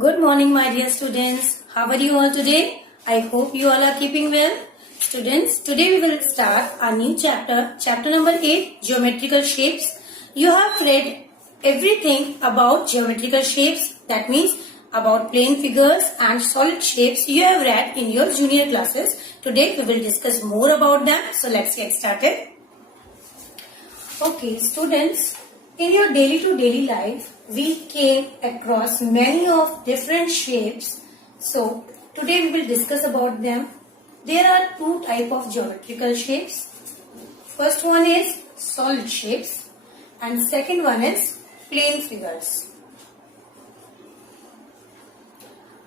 Good morning, my dear students. How are you all today? I hope you all are keeping well. Students, today we will start a new chapter, chapter number 8, Geometrical Shapes. You have read everything about geometrical shapes, that means about plane figures and solid shapes you have read in your junior classes. Today we will discuss more about them. So let's get started. Okay, students, in your daily to daily life, we came across many of different shapes. So today we will discuss about them. There are two type of geometrical shapes. First one is solid shapes and second one is plane figures.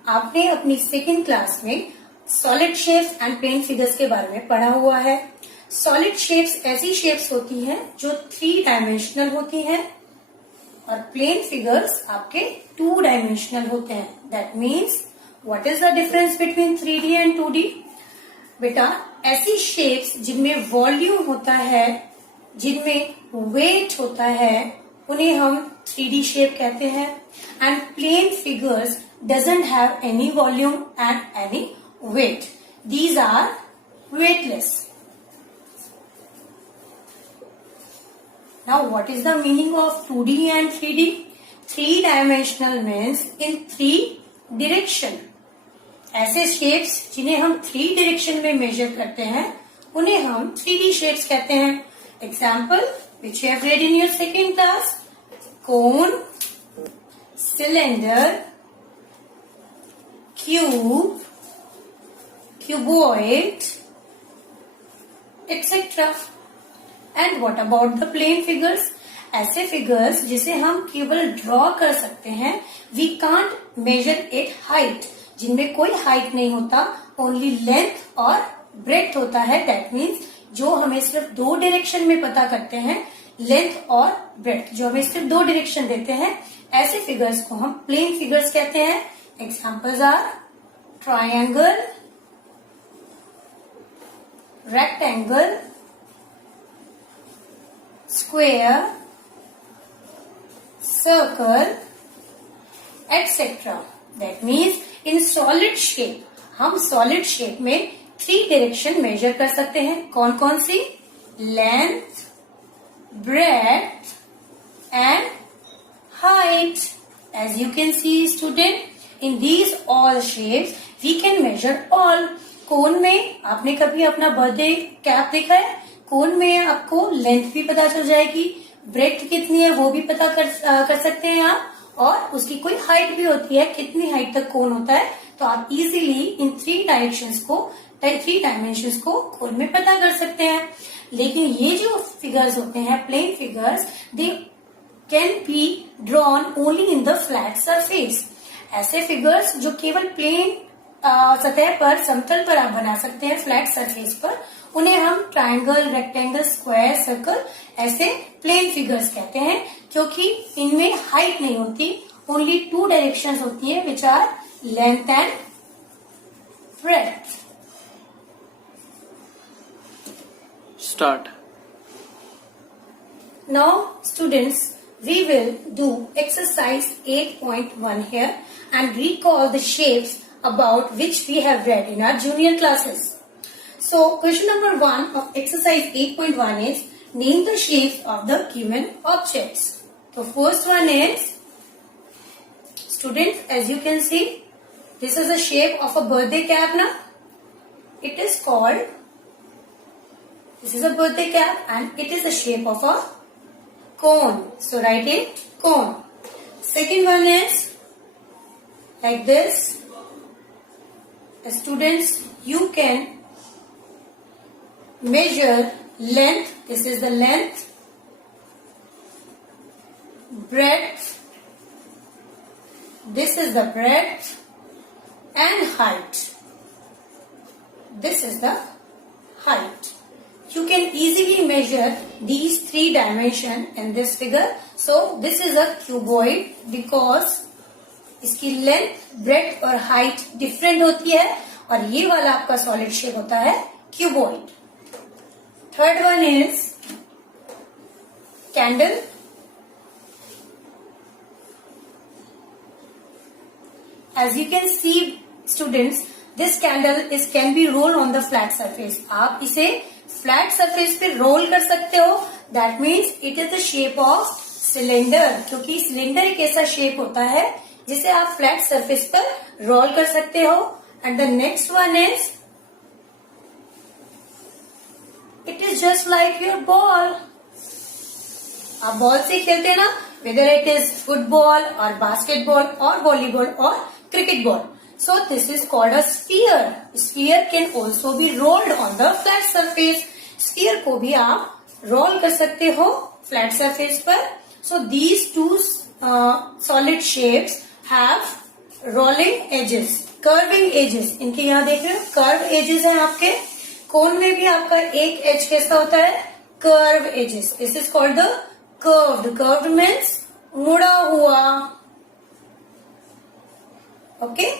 आपने अपनी second class में solid shapes and plane figures के बारे में पढ़ा हुआ है. Solid shapes ऐसी शेप्स होती हैं जो 3 डायमेंशनल होती हैं और प्लेन फिगर्स आपके 2 डायमेंशनल होते हैं. That means what is the difference between 3D and 2D? बेटा, ऐसी शेप्स जिनमें वॉल्यूम होता है, जिनमें वेट होता है, उन्हें हम 3D शेप कहते हैं. And plane figures doesn't have any volume and any weight. These are weightless. Now what is the meaning of 2D and 3D? 3-dimensional means in 3 direction. ऐसे shapes जिन्हें हम 3 direction में measure करते हैं उन्हें हम 3D shapes कहते हैं. Example which you have read in your second class: cone, cylinder, cube, cuboid, etc. And what about the plane figures? ऐसे फिगर्स जिसे हम केवल ड्रॉ कर सकते हैं. We can't measure it height, जिनमें कोई हाइट नहीं होता, ओनली लेंथ और ब्रेथ होता है. दैट मीन्स जो हमें सिर्फ 2 डायरेक्शन में पता करते हैं, लेंथ और ब्रेथ जो हमें सिर्फ 2 डायरेक्शन देते हैं, ऐसे फिगर्स को हम प्लेन फिगर्स कहते हैं. Examples are triangle, rectangle, square, circle, etc. That means in solid shape, हम solid shape में 3 डायरेक्शन मेजर कर सकते हैं. कौन कौन सी? Length, breadth and height. As you can see, student, in these all shapes we can measure all. कोन में आपने कभी अपना बर्थडे कैप देखा है? कोन में आपको लेंथ भी पता चल जाएगी, ब्रेथ कितनी है वो भी पता कर सकते हैं आप, और उसकी कोई हाइट भी होती है, कितनी हाइट तक कोन होता है. तो आप इजीली इन 3 डायमेंशंस को कोन में पता कर सकते हैं. लेकिन ये जो फिगर्स होते हैं, plane figures, they can be drawn only in the flat surface. ऐसे फिगर्स जो केवल प्लेन सतह पर, समतल पर आप बना सकते हैं, फ्लैट सरफेस पर, उन्हें हम ट्रायंगल, रेक्टेंगल, स्क्वायर, सर्कल ऐसे प्लेन फिगर्स कहते हैं, क्योंकि इनमें हाइट नहीं होती, ओनली 2 डायरेक्शंस होती है, which are length and breadth. Start. Now, students, we will do exercise 8.1 here and recall the shapes about which we have read in our junior classes. So, question number 1 of exercise 8.1 is name the shapes of the given objects. So, first one is, students, as you can see, this is the shape of a birthday cap now. It is called, this is a birthday cap and it is the shape of a cone. So write it cone. Second one is like this. Students, you can measure length. This is the length, breadth. This is the breadth and height. This is the height. You can easily measure these 3 dimensions in this figure. So this is a cuboid because इसकी length, breath और height different होती है, और ये वाला आपका solid shape होता है cuboid. Third one is candle. as you can see students, this candle can be rolled on the flat surface. आप इसे फ्लैट सरफेस पे रोल कर सकते हो. That means it is the shape of cylinder, क्योंकि cylinder एक ऐसा shape होता है जिसे आप फ्लैट सरफेस पर रोल कर सकते हो. And the next one is it is just like your ball. आप बॉल से खेलते हैं ना, वेदर इट इज फुटबॉल और बास्केटबॉल और वॉलीबॉल और cricket ball. So this is called a sphere. Sphere can also be rolled on the flat surface. Sphere को भी आप roll कर सकते हो flat surface पर. So these two solid shapes have rolling edges, curving edges. इनके यहाँ देख रहे हो curved edges हैं आपके. कोन में भी आपका एक edge कैसा होता है? Curved edges. This is called the curved. Curved means मुड़ा हुआ. Okay.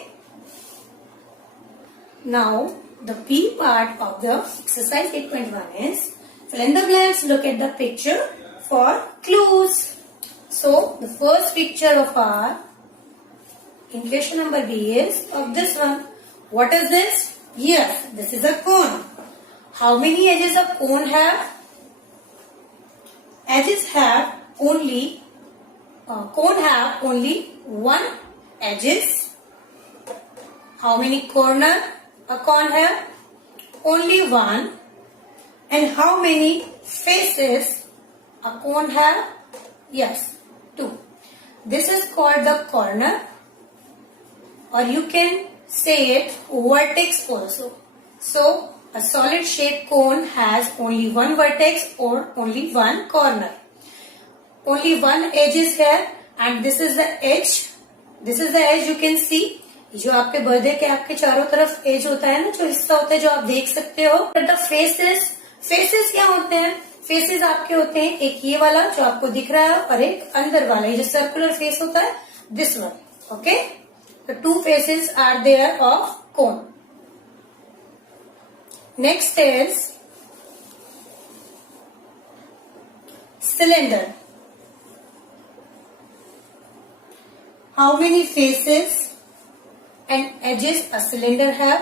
Now, the P part of the exercise 8.1 is fill in the blanks. Look at the picture for clues. So, the first picture of our in question number B is of this one. What is this? Yes, this is a cone. How many edges a cone have? Edges have only cone have only one edges. How many corner a cone have? Only one. And how many faces a cone have? Yes, two. This is called the corner, or you can say it vertex also. So a solid shaped cone has only one vertex or only one corner. Only one edge is here, and this is the edge. This is the edge you can see. जो आपके birthday के आपके चारों तरफ as होता है ना, जो हिस्सा होता है जो आप देख सकते हो. द फेसेस क्या होते हैं? फेसेस आपके होते हैं एक ये वाला जो आपको दिख रहा है और एक अंदर वाला, ये जो सर्कुलर फेस होता है, this one. Okay, the two faces are there of cone. Next is cylinder. How many faces and edges a cylinder have?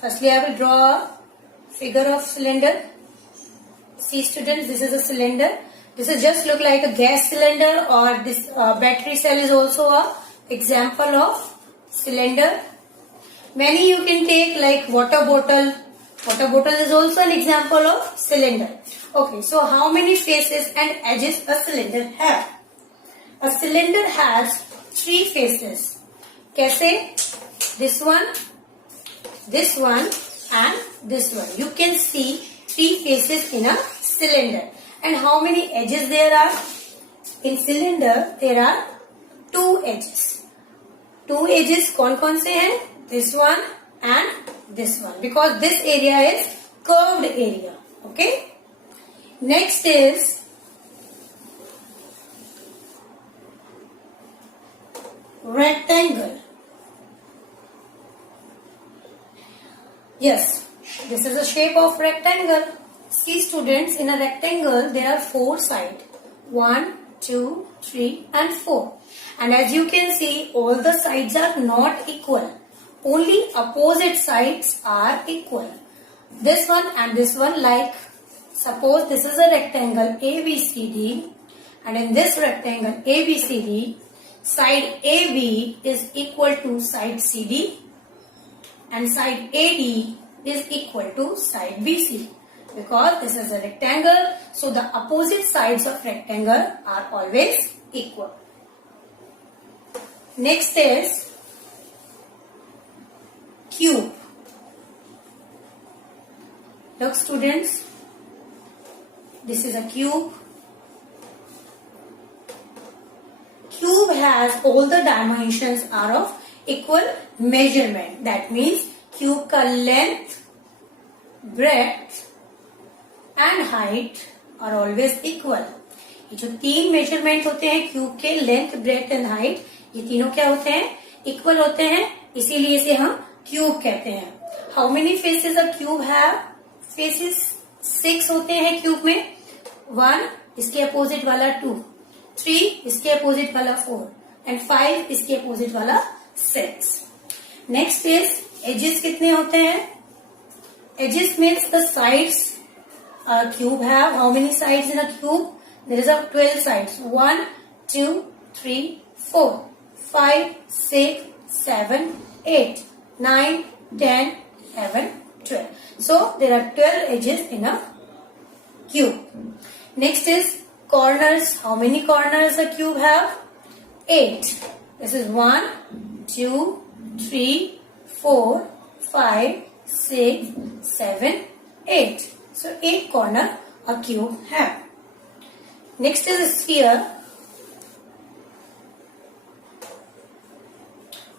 Firstly, I will draw a figure of cylinder. See students, this is a cylinder. This is just look like a gas cylinder, or this battery cell is also a example of cylinder. Many you can take like water bottle. Water bottle is also an example of cylinder. Okay, so how many faces and edges a cylinder have? A cylinder has three faces. कैसे? This one, and this one. You can see three faces in a cylinder. And how many edges there are? In cylinder, there are two edges. Two edges कौन से हैं? This one and this one. Because this area is curved area. Okay? Next is rectangle. Yes, this is the shape of rectangle. See students, in a rectangle there are four sides. 1, 2, 3 and 4. And as you can see, all the sides are not equal. Only opposite sides are equal. This one and this one, like suppose this is a rectangle ABCD, and in this rectangle ABCD, side AB is equal to side CD. And side AD is equal to side BC. Because this is a rectangle, so the opposite sides of rectangle are always equal. Next is cube. Look students, this is a cube. Cube has all the dimensions are of equal measurement. That means cube का length, breadth and height are always equal. ये जो तीन measurement होते हैं cube के, length, breath and height, ये तीनों क्या होते हैं? इक्वल होते हैं, इसीलिए इसे हम क्यूब कहते हैं. How many faces a cube have? Faces 6 होते हैं क्यूब में. 1 इसके अपोजिट वाला 2, 3 इसके अपोजिट वाला 4 एंड 5 इसके अपोजिट वाला 6. Next is edges कितने होते हैं? Edges means the sides a cube have. How many sides in a cube? There is a 12 sides. 1, 2, 3, 4, 5, 6, 7, 8, 9, 10, 11, 12. So there are 12 edges in a cube. Next is corners. How many corners a cube have? 8. This is 1, 2, 3, 4, 5, 6, 7, 8. So 8 corner a cube have. Next is a sphere.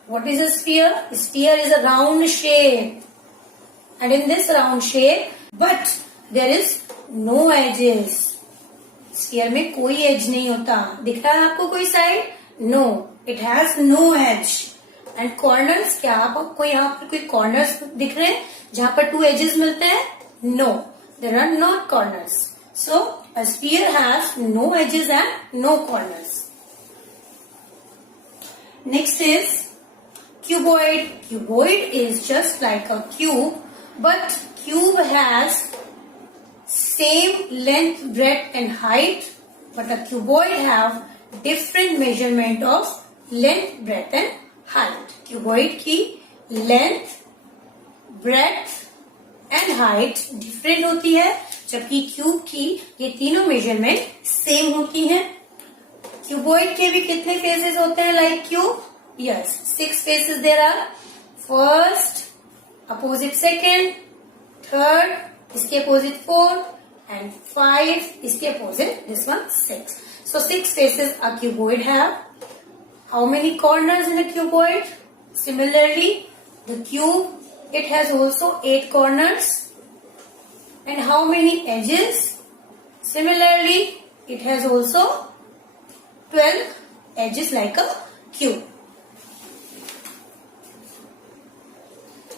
What is a sphere? A sphere is a round shape. And in this round shape, but there is no edges. Sphere में कोई edge नहीं होता. दिख रहा है आपको कोई side? No. It has no edge. And corners, क्या आपको यहाँ पर कोई corners दिख रहे हैं जहाँ पर 2 edges मिलते हैं? No. There are not corners. So a sphere has no edges and no corners. Next is cuboid. Cuboid is just like a cube, but cube has same length, breadth and height, but a cuboid have different measurement of length, breadth and height. Cuboid की length, breadth and height different होती है, जबकि cube की ये तीनों measurement same होती हैं. Cuboid के भी कितने फेसेस होते हैं like cube? Yes, 6 faces there are. First, opposite second, third, इसके अपोजिट 4 and 5, इसके अपोजिट this one 6. So 6 faces a cuboid have. How many corners in a cuboid? Similarly, the cube, it has also 8 corners. And how many edges? Similarly, it has also 12 edges like a cube.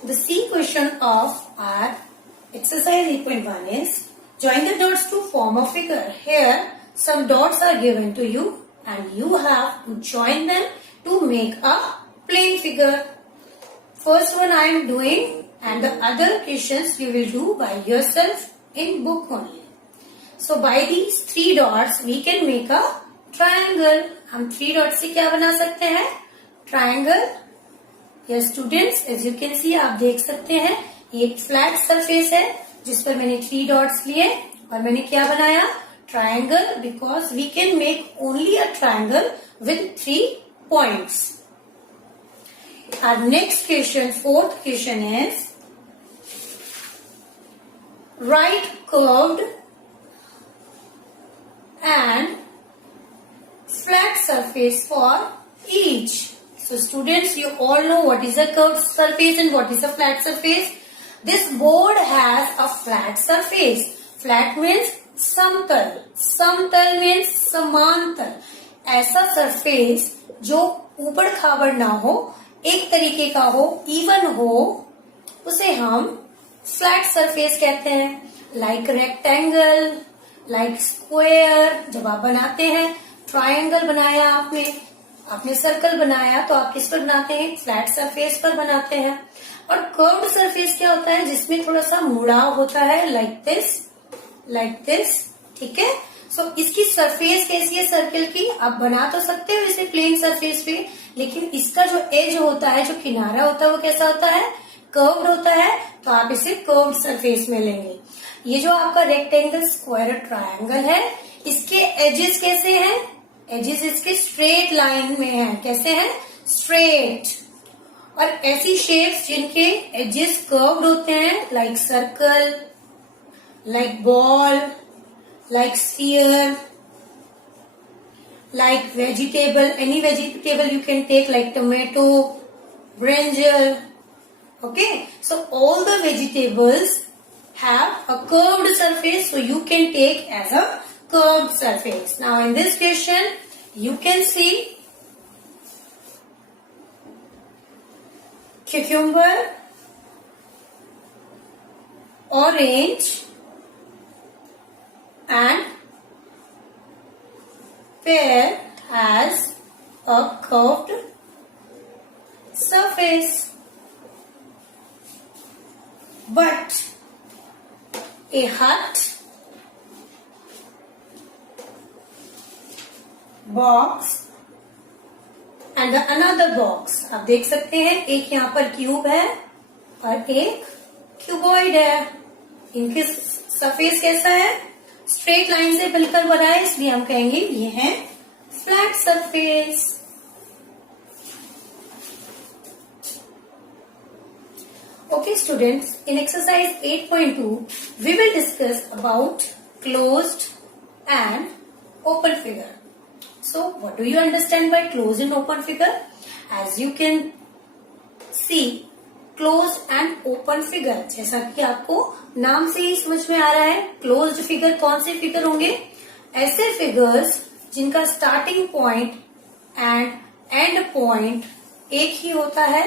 The C question of our exercise 8.1 is join the dots to form a figure. Here, some dots are given to you and you have to join them to make a plane figure. First one I am doing and the other questions you will do by yourself in book only. So by these 3 dots we can make a triangle. हम 3 dots से क्या बना सकते हैं? Triangle. Yes students, as you can see आप देख सकते हैं ये एक फ्लैट सरफेस है जिस पर मैंने 3 dots लिए और मैंने क्या बनाया? Triangle, because we can make only a triangle with 3 points. Our next question, 4th question is write curved and flat surface for each. So students, you all know what is a curved surface and what is a flat surface. This board has a flat surface. Flat means समतल. समतल means समांतर. ऐसा surface जो ऊबड़ खाबड़ ना हो, एक तरीके का हो, इवन हो, उसे हम फ्लैट सरफेस कहते हैं. Like rectangle, like square. जब आप बनाते हैं, ट्रायंगल बनाया आपने सर्कल बनाया, तो आप किस पर बनाते हैं? फ्लैट सरफेस पर बनाते हैं. और कर्व्ड सरफेस क्या होता है? जिसमें थोड़ा सा मुड़ाव होता है, लाइक दिस. ठीक है. सो इसकी सरफेस कैसी है सर्कल की? आप बना तो सकते हो इसे प्लेन सरफेस पे, लेकिन इसका जो एज होता है, जो किनारा होता है, वो कैसा होता है? कर्व्ड होता है. तो आप इसे कर्व्ड सरफेस में लेंगे. ये जो आपका रेक्टेंगल, स्क्वायर, ट्रायंगल है, इसके एजेस कैसे हैं? एजेस इसके स्ट्रेट लाइन में हैं. कैसे हैं? स्ट्रेट. और ऐसी शेप्स जिनके एजेस कर्व्ड होते हैं, like circle, like ball, like sphere, like vegetable, any vegetable you can take, like tomato, brinjal. Okay, so all the vegetables have a curved surface, so you can take as a curved surface. Now in this question you can see cucumber, orange and pear has a curved surface. But a hut, box and the another box. आप देख सकते हैं एक यहाँ पर cube है और एक क्यूबॉइड है. इनके सरफेस कैसा है? स्ट्रेट लाइन से बिल्कुल बना है, इसलिए हम कहेंगे ये है flat surface. Okay students, in exercise 8.2 we will discuss about closed and open figure. So what do you understand by closed and open figure? As you can see, closed and open figure, जैसा कि आपको नाम से ही समझ में आ रहा है, closed figure कौन से फिगर होंगे? ऐसे फिगर्स जिनका starting point and end point एक ही होता है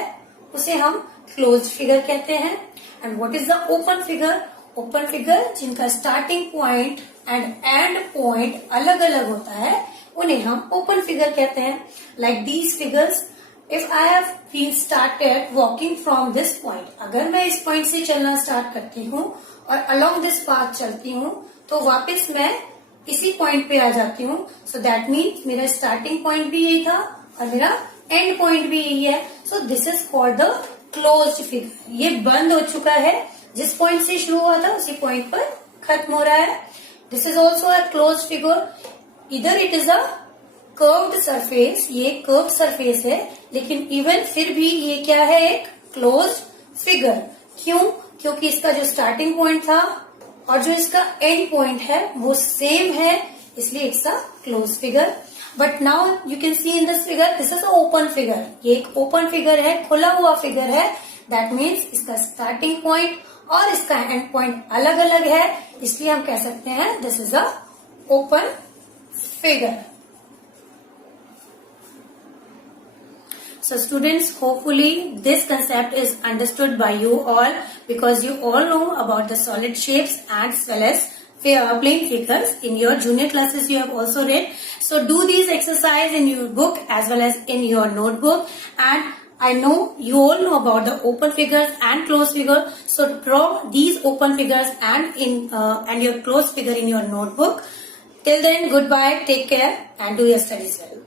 उसे हम क्लोज्ड फिगर कहते हैं. And what is the open figure? Open figure जिनका starting point and end point अलग अलग होता है उन्हें हम ओपन फिगर कहते हैं. Like these figures, if I have been started walking from this point, अगर मैं इस पॉइंट से चलना स्टार्ट करती हूँ और अलोंग दिस पाथ चलती हूँ तो वापस मैं इसी पॉइंट पे आ जाती हूँ. सो दैट मीन्स मेरा स्टार्टिंग पॉइंट भी यही था और मेरा एंड पॉइंट भी यही है. So this is called the closed figure. ये बंद हो चुका है, जिस पॉइंट से शुरू हुआ था उसी पॉइंट पर खत्म हो रहा है. This is also a closed figure. इधर it is a curved surface, ये कर्व्ड सरफेस है, लेकिन इवन फिर भी ये क्या है? एक क्लोज्ड फिगर. क्यों? क्योंकि इसका जो स्टार्टिंग पॉइंट था और जो इसका एंड पॉइंट है वो सेम है, इसलिए it's a closed figure. But now you can see in this figure, this is a open figure. ये एक ओपन फिगर है, खुला हुआ फिगर है. दैट मीन्स इसका स्टार्टिंग पॉइंट और इसका एंड पॉइंट अलग अलग है, इसलिए हम कह सकते हैं this is a open figure. So students, hopefully this concept is understood by you all, because you all know about the solid shapes and as well as plane figures. In your junior classes you have also read. So do these exercise in your book as well as in your notebook. And I know you all know about the open figures and closed figure. So draw these open figures and your closed figure in your notebook. Till then, goodbye, take care and do your studies well.